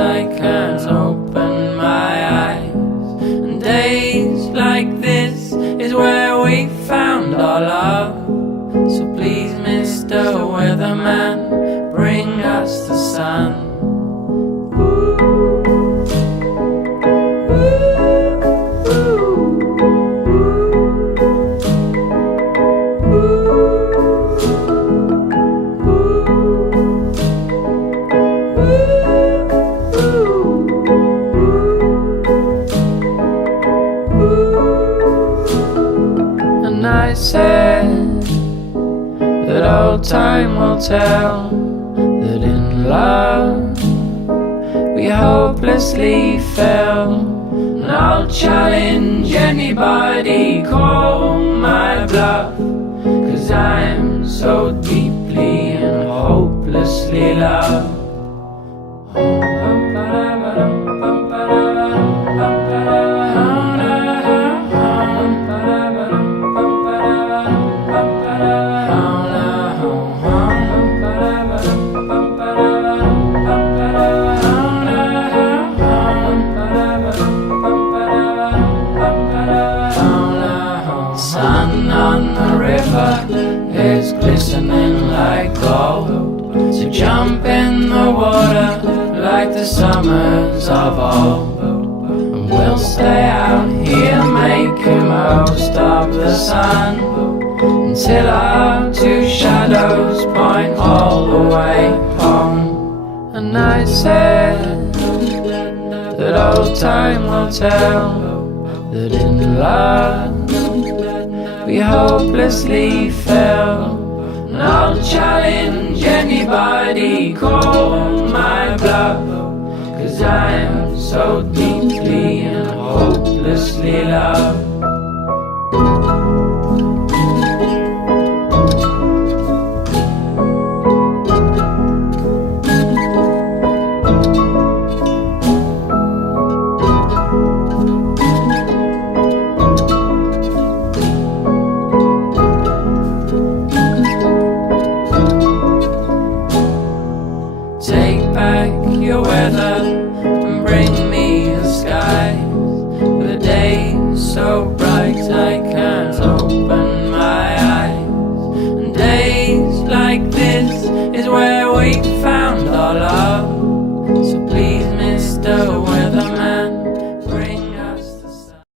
I can't open my eyes. And days like this is where we found our love. So please, Mr. Weatherman, bring us the sun. And I said that old time will tell that in love we hopelessly fell. And I'll challenge anybody, call my bluff, 'cause I'm so deeply and hopelessly loved. Sun on the river is glistening like gold, so jump in the water like the summers of old. And we'll stay out here making most of the sun until our two shadows point all the way home. And I said that old time will tell that in love we hopelessly fell. And I'll challenge anybody, call my bluff, 'cause I'm so deeply and hopelessly loved. Take back your weather and bring me a sky with a day so bright I can't open my eyes. And days like this is where we found our love.